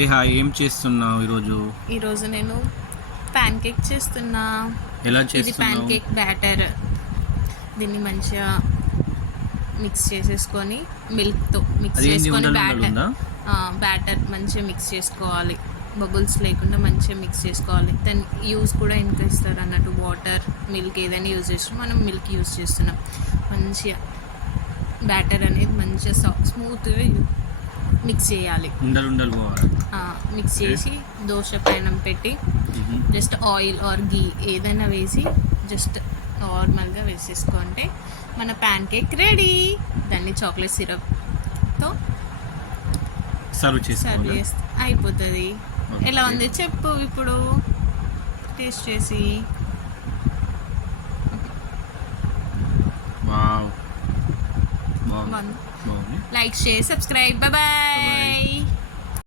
ఏ hi, ఏం చేస్తున్నావు ఈరోజు నేను ప్యాన్ కేక్ చేస్తున్నా. ఎలా ఇది ప్యాన్ చేస్తున్నావు? Cake batter. దీన్ని మంచిగా మిక్స్ చేసేసుకొని మిల్క్తో మిక్స్ అదేంటి, చేసుకొని ఉండలు ఉండలు ఉందా? బ్యాటర్ మంచిగా మిక్స్ చేసుకోవాలి. బబుల్స్ లేకుండా మంచిగా మిక్స్ చేసుకోవాలి. దాని యూస్ కూడా ఇంకా ఇస్తారు అన్నట్టు. వాటర్, మిల్క్ ఏదైనా యూజ్ చేస్తున్నాం. మనం మిల్క్ యూజ్ చేస్తున్నాం. మంచిగా బ్యాటర్ అనేది మంచిగా స్మూత్గా మిక్స్ చేయాలి. ఉండలు ఉండలు పోవాలి. మిక్స్ చేసి దోశ పైన పెట్టి జస్ట్ ఆయిల్ ఆర్ గీ ఏదైనా వేసి జస్ట్ నార్మల్గా వేసేసుకుంటే మన ప్యాన్ కేక్ రెడీ. దాన్ని చాక్లెట్ సిరప్తో సర్వ్ సర్వ్ చేసుకోవాలి. చేస్తే అయిపోతుంది. Okay. ఎలా ఉంది చెప్పు ఇప్పుడు టేస్ట్ చేసి. వావ్, బాగుంది. బాగుంది. Like, share, subscribe. బాయ్.